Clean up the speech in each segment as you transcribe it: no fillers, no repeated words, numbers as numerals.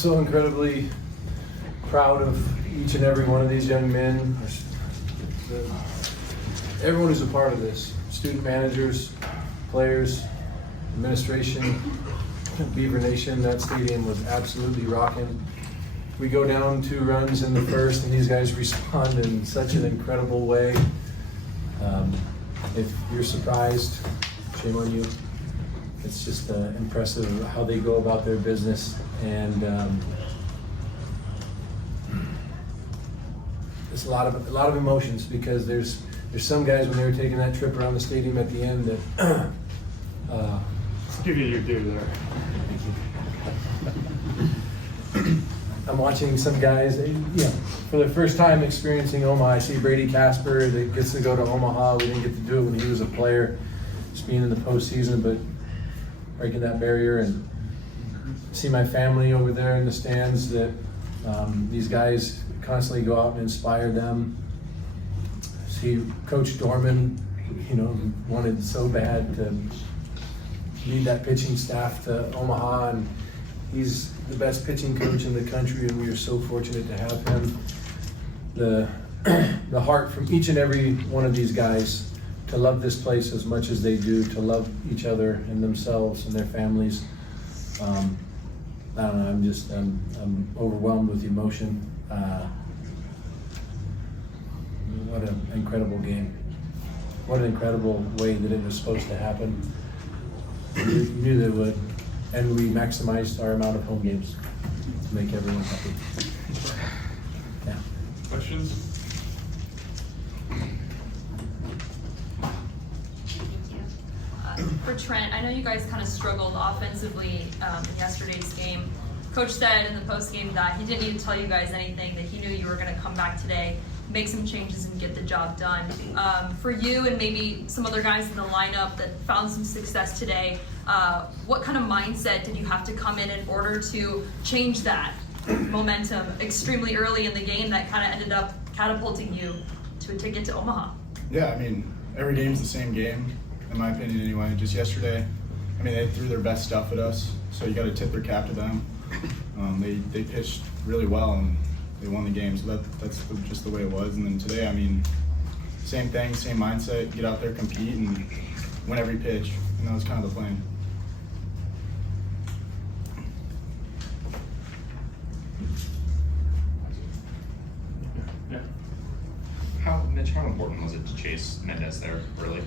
so incredibly proud of each and every one of these young men. Everyone who's a part of this, student managers, players, administration, Beaver Nation. That stadium was absolutely rocking. We go down 2 runs in the first and these guys respond in such an incredible way. If you're surprised, shame on you. It's just impressive how they go about their business, and it's a lot of emotions, because there's some guys, when they were taking that trip around the stadium at the end, that Let's give you your due there. I'm watching some guys, for the first time experiencing Omaha. I see Brady Casper that gets to go to Omaha. We didn't get to do it when he was a player, just being in the postseason, but breaking that barrier, and see my family over there in the stands, that these guys constantly go out and inspire them. See Coach Dorman, wanted so bad to lead that pitching staff to Omaha, and he's the best pitching coach in the country, and we are so fortunate to have him. The heart from each and every one of these guys to love this place as much as they do, to love each other and themselves and their families. I don't know, I'm overwhelmed with emotion. What an incredible game. What an incredible way that it was supposed to happen. You knew they would. And we maximized our amount of home games to make everyone happy. Yeah. Questions? For Trent, I know you guys kind of struggled offensively in yesterday's game. Coach said in the postgame that he didn't need to tell you guys anything, that he knew you were going to come back today, make some changes, and get the job done. For you and maybe some other guys in the lineup that found some success today, what kind of mindset did you have to come in order to change that momentum extremely early in the game that kind of ended up catapulting you to a ticket to Omaha? Yeah, I mean, every game's the same game, in my opinion anyway. Just yesterday, I mean, they threw their best stuff at us, so you got to tip their cap to them. They pitched really well, and they won the game, so that's just the way it was. And then today, I mean, same thing, same mindset, get out there, compete, and win every pitch, and that was kind of the plan. Yeah. Mitch, how important was it to chase Mendez there early?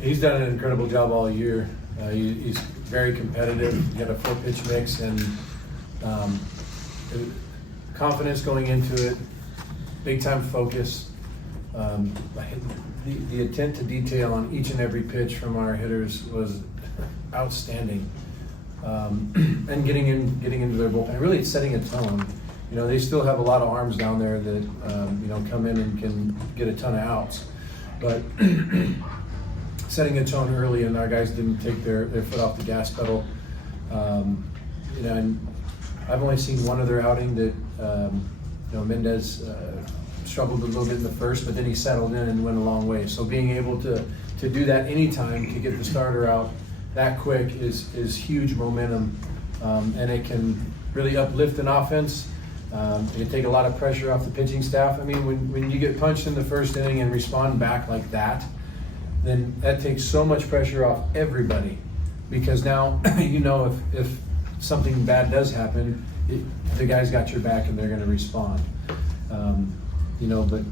He's done an incredible job all year. He's very competitive. He had a 4-pitch mix, and confidence going into it, big time focus. The attention to detail on each and every pitch from our hitters was outstanding. And getting into their bullpen, really setting a tone. They still have a lot of arms down there that come in and can get a ton of outs, but setting a tone early, and our guys didn't take their foot off the gas pedal. And I've only seen one other outing that Mendez struggled a little bit in the first, but then he settled in and went a long way. So being able to do that anytime, to get the starter out that quick is huge momentum, and it can really uplift an offense. It can take a lot of pressure off the pitching staff. I mean, when you get punched in the first inning and respond back like that, then that takes so much pressure off everybody, because now if something bad does happen, the guys got your back and they're going to respond. But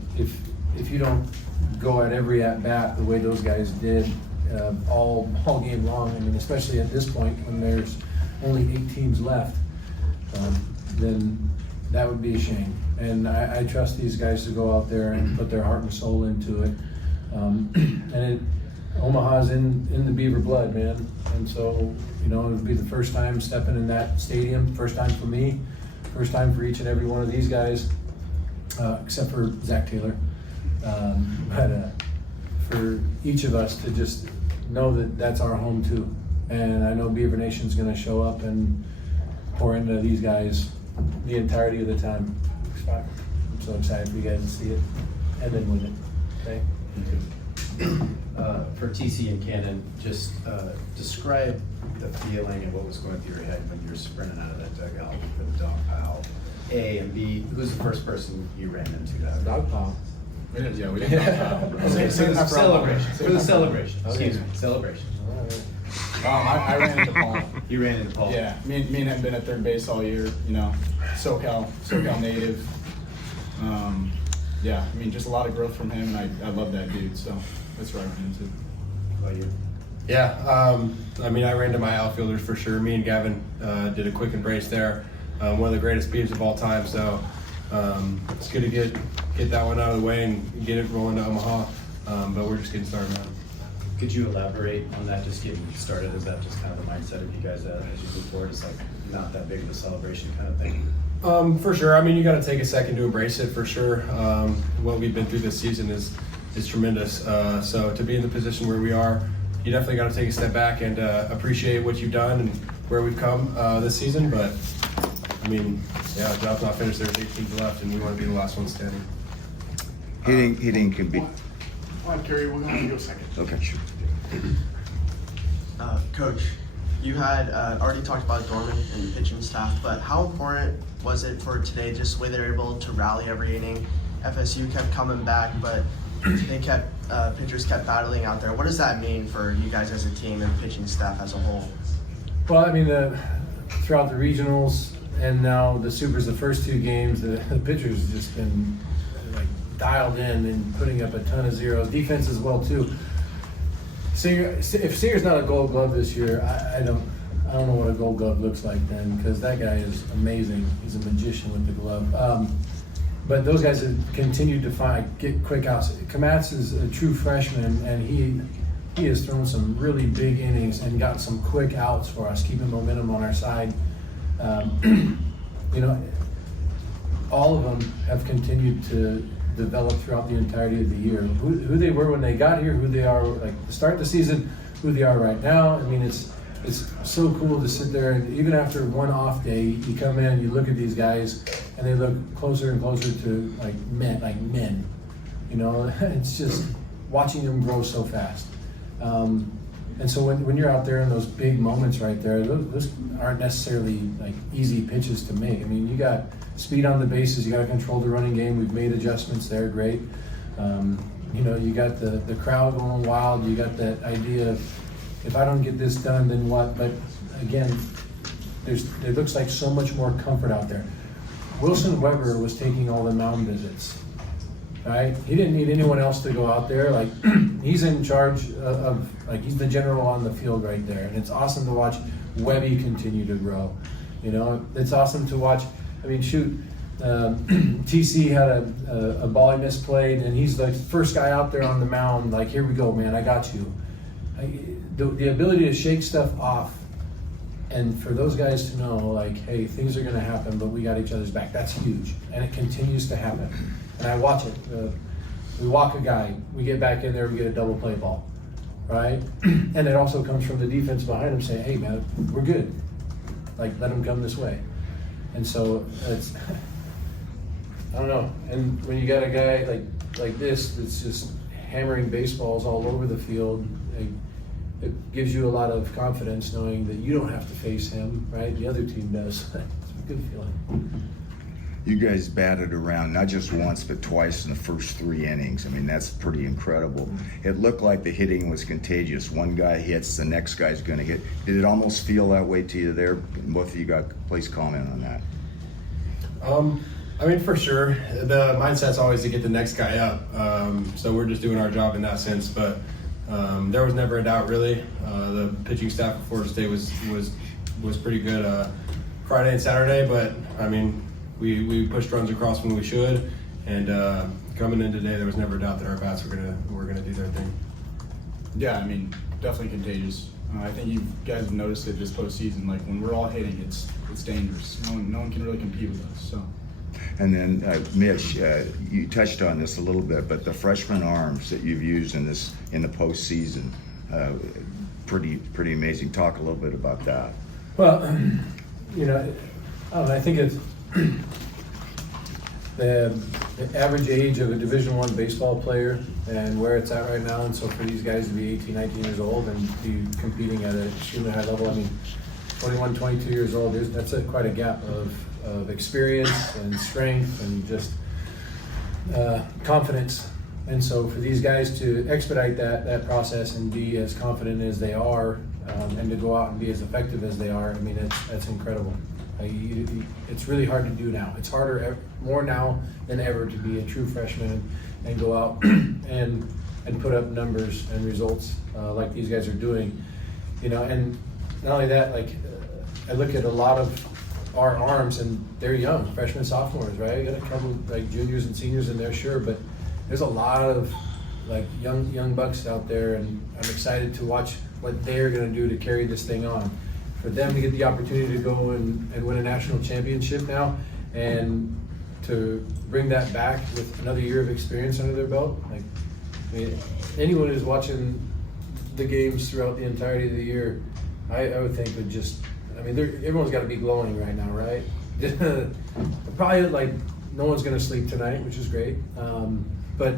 if you don't go at every at bat the way those guys did all game long, I mean, especially at this point when there's only 8 teams left, then that would be a shame. And I trust these guys to go out there and put their heart and soul into it. Omaha's in the Beaver blood, man. And so, it would be the first time stepping in that stadium, first time for me, first time for each and every one of these guys, except for Zach Taylor. But for each of us to just know that that's our home too. And I know Beaver Nation's going to show up and pour into these guys the entirety of the time. I'm so excited for you guys to see it and then win it. Okay? For TC and Canon, just describe the feeling and what was going through your head when you were sprinting out of that dugout for the dog pile. A, and B, who's the first person you ran into that? Dog pile. We didn't Okay, so the celebration. For the celebration. Excuse me, celebration. I ran into Paul. You ran into Paul. Yeah, me and him been at third base all year. You know, SoCal native. Yeah, I mean, just a lot of growth from him, and I love that dude. So that's where I ran into. How about you? Yeah, I mean, I ran to my outfielders for sure. Me and Gavin did a quick embrace there. One of the greatest peeves of all time. So it's good to get that one out of the way and get it rolling to Omaha. But we're just getting started now. Could you elaborate on that, just getting started? Is that just kind of the mindset of you guys as you move forward? It's like not that big of a celebration kind of thing? For sure. I mean, you got to take a second to embrace it for sure. What we've been through this season is tremendous. So to be in the position where we are, you definitely got to take a step back and appreciate what you've done and where we've come this season. But I mean, yeah, the job's not finished. There's 8 teams left, and we want to be the last one standing. Hitting can be. All right, Kerry, we're going to go second. Okay, sure. Coach, you had already talked about Dorman and the pitching staff, but how important was it for today, just the way they were able to rally every inning? FSU kept coming back, but pitchers kept battling out there. What does that mean for you guys as a team and pitching staff as a whole? Well, I mean, throughout the regionals and now the Supers, the first 2 games, the pitchers just been like dialed in and putting up a ton of zeros. Defense as well too. If Singer's not a Gold Glove this year, I don't know what a Gold Glove looks like then, because that guy is amazing. He's a magician with the glove. But those guys have continued to get quick outs. Kamatz is a true freshman, and he has thrown some really big innings and got some quick outs for us, keeping momentum on our side. You know, all of them have continued to develop throughout the entirety of the year. Who they were when they got here, who they are like to start the season, who they are right now. I mean, it's so cool to sit there, and even after one off day, you come in, you look at these guys, and they look closer and closer to like men. You know, it's just watching them grow so fast. And so when you're out there in those big moments right there, those aren't necessarily like easy pitches to make. I mean, you got speed on the bases, you got to control the running game. We've made adjustments there, great. You know, you got the crowd going wild. You got that idea of, if I don't get this done, then what? But again, there looks like so much more comfort out there. Wilson Weber was taking all the mound visits, right? He didn't need anyone else to go out there. Like, he's in charge of like, he's the general on the field right there. And it's awesome to watch Webby continue to grow. You know, it's awesome to watch. I mean, shoot, TC had a ball he misplayed, and he's the first guy out there on the mound. Like, here we go, man, I got you. The ability to shake stuff off, and for those guys to know, like, hey, things are going to happen, but we got each other's back. That's huge, and it continues to happen. And I watch it. We walk a guy, we get back in there, we get a double play ball, right? And it also comes from the defense behind him saying, hey, man, we're good. Like, let him come this way. And so it's, I don't know. And when you got a guy like this that's just hammering baseballs all over the field, it gives you a lot of confidence knowing that you don't have to face him, right? The other team does. It's a good feeling. You guys batted around not just once but twice in the first 3 innings. I mean, that's pretty incredible. It looked like the hitting was contagious. One guy hits, the next guy's going to hit. Did it almost feel that way to you there? Both of you got, please comment on that. I mean, for sure, the mindset's always to get the next guy up. So we're just doing our job in that sense. But there was never a doubt, really. The pitching staff at Florida State was pretty good Friday and Saturday. But I mean, we pushed runs across when we should, and coming in today, there was never a doubt that our bats were gonna do their thing. Yeah, I mean, definitely contagious. I think you guys have noticed it this postseason. Like, when we're all hitting, it's dangerous. No one can really compete with us. So. And then Mitch, you touched on this a little bit, but the freshman arms that you've used in the postseason, pretty amazing. Talk a little bit about that. Well, you know, I don't know, I think it's the average age of a Division I baseball player and where it's at right now. And so for these guys to be 18, 19 years old and be competing at an extremely high level, I mean, 21, 22 years old, that's quite a gap of experience and strength and just confidence. And so for these guys to expedite that process and be as confident as they are, and to go out and be as effective as they are, I mean, that's incredible. It's really hard to do now. It's harder, more now than ever, to be a true freshman and go out and put up numbers and results like these guys are doing. You know, and not only that, like I look at a lot of our arms and they're young, freshmen, sophomores, right? You got a couple like juniors and seniors in there, sure, but there's a lot of like young bucks out there, and I'm excited to watch what they're going to do to carry this thing on. For them to get the opportunity to go and win a national championship now, and to bring that back with another year of experience under their belt, like, I mean, anyone who's watching the games throughout the entirety of the year, I would think would just, I mean, everyone's got to be glowing right now, right? Probably like no one's going to sleep tonight, which is great. But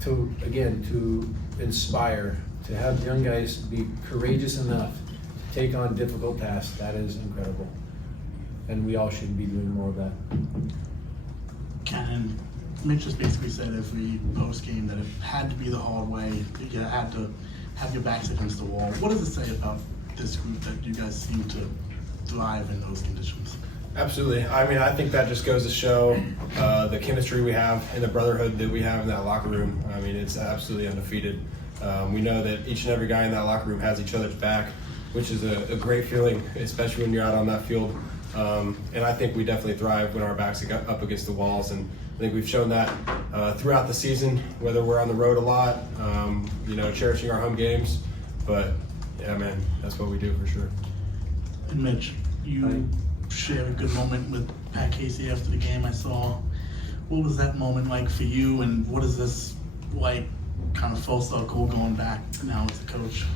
to inspire, to have young guys be courageous enough to take on difficult tasks, that is incredible. And we all should be doing more of that. Canon, Mitch just basically said every post game that it had to be the hard way. You had to have your backs against the wall. What does it say about this group that you guys seem to thrive in those conditions? Absolutely. I mean, I think that just goes to show the chemistry we have and the brotherhood that we have in that locker room. I mean, it's absolutely undefeated. We know that each and every guy in that locker room has each other's back, which is a great feeling, especially when you're out on that field. And I think we definitely thrive when our backs are up against the walls. And I think we've shown that throughout the season, whether we're on the road a lot, you know, cherishing our home games. But yeah, man, that's what we do for sure. And Mitch, you shared a good moment with Pat Casey after the game, I saw. What was that moment like for you, and what is this like, kind of full circle going back now as a coach?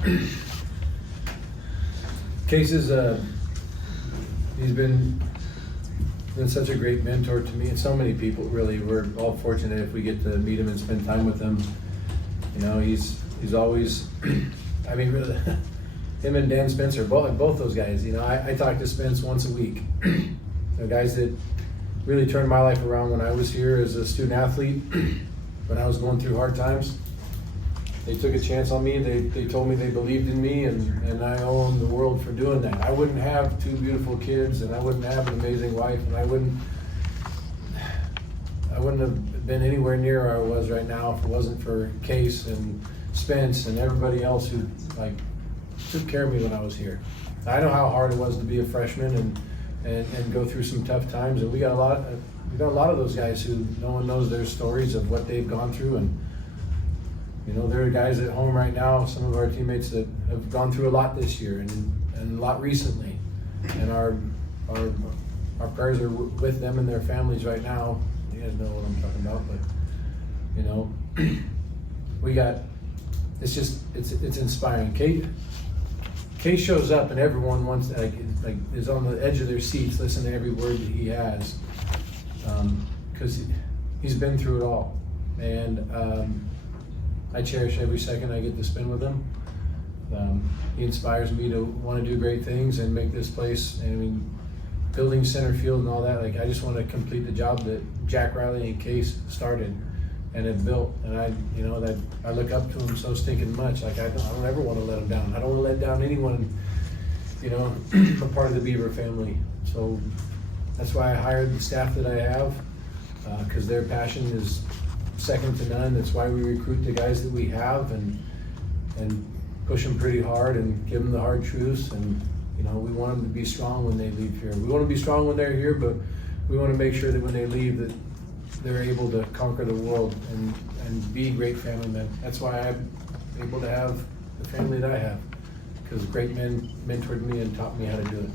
Case is he's been such a great mentor to me and so many people. Really, we're all fortunate if we get to meet him and spend time with him. You know, he's always, I mean, really, him and Dan Spencer, both those guys. You know, I talk to Spence once a week. The guys that really turned my life around when I was here as a student athlete, when I was going through hard times. They took a chance on me. They told me they believed in me, and I owe them the world for doing that. I wouldn't have two beautiful kids, and I wouldn't have an amazing wife, and I wouldn't have been anywhere near where I was right now if it wasn't for Case and Spence and everybody else who like took care of me when I was here. I know how hard it was to be a freshman and go through some tough times, and we got a lot of those guys who no one knows their stories of what they've gone through. And you know, there are guys at home right now, some of our teammates that have gone through a lot this year and a lot recently. And our prayers are with them and their families right now. You guys know what I'm talking about, but you know, it's inspiring. Kate shows up and everyone wants like is on the edge of their seats, listen to every word that he has, because he's been through it all. And I cherish every second I get to spend with him. He inspires me to want to do great things and make this place, I mean, building center field and all that, like I just want to complete the job that Jack Riley and Case started and have built. And I look up to him so stinking much. Like I don't ever want to let him down. I don't want to let down anyone, you know, a part of the Beaver family. So that's why I hired the staff that I have, because their passion is second to none. That's why we recruit the guys that we have and push them pretty hard and give them the hard truths. And you know, we want them to be strong when they leave here. We want to be strong when they're here, but we want to make sure that when they leave that they're able to conquer the world and be great family men. That's why I'm able to have the family that I have, because great men mentored me and taught me how to do it.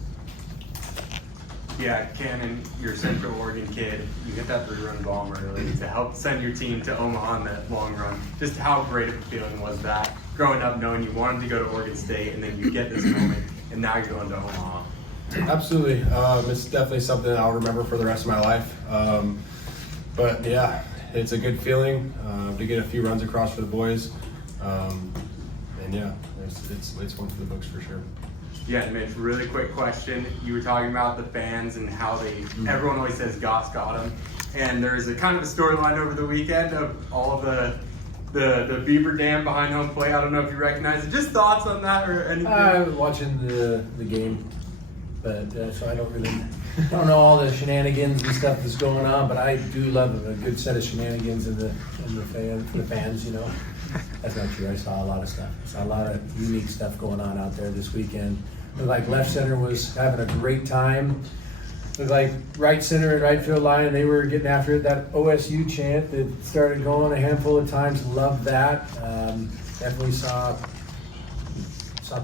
Yeah, Cannon, you're a Central Oregon kid. You hit that 3-run bomb early to help send your team to Omaha on that long run. Just how great of a feeling was that, growing up knowing you wanted to go to Oregon State and then you get this moment and now you're going to Omaha? Absolutely. It's definitely something that I'll remember for the rest of my life. But yeah, it's a good feeling to get a few runs across for the boys. And yeah, it's one for the books for sure. Yeah, Mitch, really quick question. You were talking about the fans and how everyone always says Goss got them. And there's a kind of a storyline over the weekend of all of the beaver dam behind home plate. I don't know if you recognize it. Just thoughts on that or anything? I was watching the game, but so I don't know all the shenanigans and stuff that's going on, but I do love a good set of shenanigans in the fans, you know. That's not true. I saw a lot of stuff. I saw a lot of unique stuff going on out there this weekend. Looked like left center was having a great time. Looked like right center and right field line, they were getting after it. That OSU chant that started going a handful of times, loved that. Definitely saw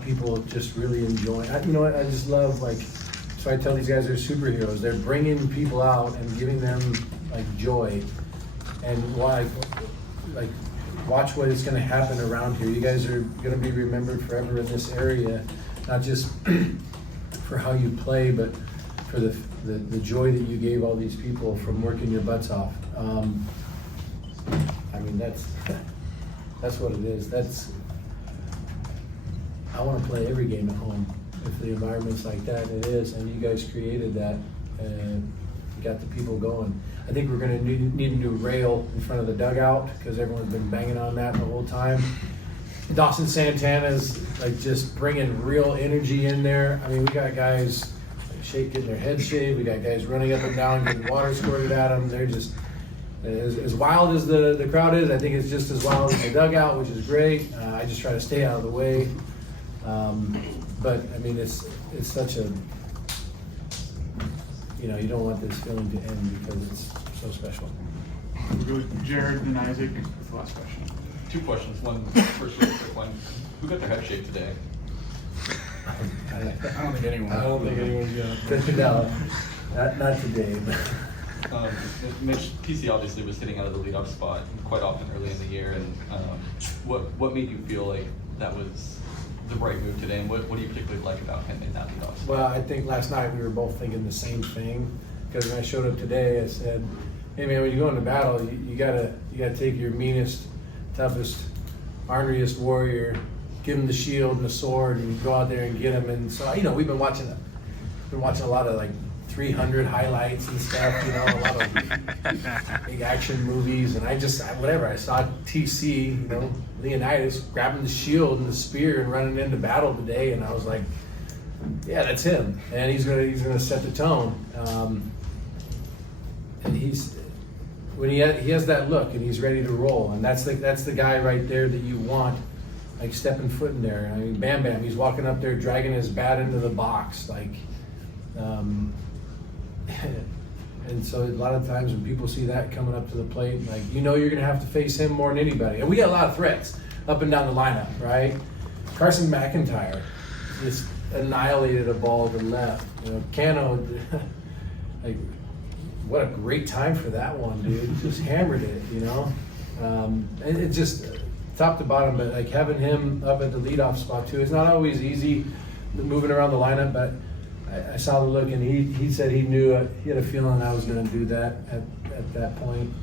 people just really enjoying. You know what? I just love, like, so I tell these guys they're superheroes. They're bringing people out and giving them like joy, and like watch what is going to happen around here. You guys are going to be remembered forever in this area, not just for how you play, but for the joy that you gave all these people from working your butts off. I mean, that's what it is. I want to play every game at home if the environment's like that. It is, and you guys created that and got the people going. I think we're going to need a new rail in front of the dugout because everyone's been banging on that the whole time. Dawson Santana's like just bringing real energy in there. I mean, we got guys getting their heads shaved. We got guys running up and down, getting water squirted at them. They're just as wild as the crowd is. I think it's just as wild as the dugout, which is great. I just try to stay out of the way. But I mean, it's such a, you know, you don't want this feeling to end because it's so special. We'll go with Jared and Isaac with the last question. 2 questions. One, first really quick one. Who got their head shaved today? I don't think anyone. anyone's gonna. No, not today. Mitch, TC obviously was hitting out of the leadoff spot quite often early in the year, and what made you feel like that was the right move today, and what do you particularly like about him in that leadoff spot? Well, I think last night we were both thinking the same thing, because when I showed up today, I said, "Hey man, when you go into battle, you gotta take your meanest, toughest, orneriest warrior, give him the shield and the sword, and go out there and get him." And so, you know, we've been watching a lot of like 300 highlights and stuff, you know, a lot of big action movies, and I saw TC, you know, Leonidas grabbing the shield and the spear and running into battle today, and I was like, yeah, that's him, and he's gonna set the tone. And he has that look, and he's ready to roll, and that's the guy right there that you want, like stepping foot in there. I mean, Bam Bam, he's walking up there dragging his bat into the box, like. And so a lot of times when people see that coming up to the plate, like, you know, you're going to have to face him more than anybody. And we got a lot of threats up and down the lineup, right? Carson McIntyre just annihilated a ball to left. You know, Cano, like, what a great time for that one, dude. Just hammered it, you know. And it just top to bottom, but like having him up at the leadoff spot too. It's not always easy moving around the lineup, but I saw the look, and he said he knew, he had a feeling I was going to do that at that point.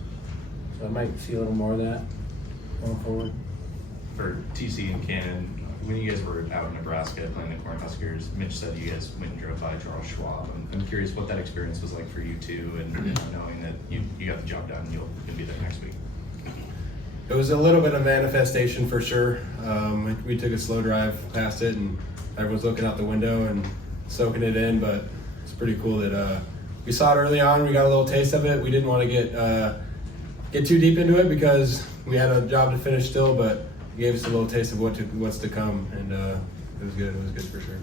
So I might see a little more of that going forward. For TC and Canon, when you guys were out in Nebraska playing the Cornhuskers, Mitch said you guys went and drove by Charles Schwab. I'm curious what that experience was like for you two, and knowing that you got the job done, you'll be there next week. It was a little bit of manifestation for sure. We took a slow drive past it, and everyone's looking out the window and soaking it in, but it's pretty cool that we saw it early on. We got a little taste of it. We didn't want to get too deep into it because we had a job to finish still, but it gave us a little taste of what's to come, and it was good. It was good for sure.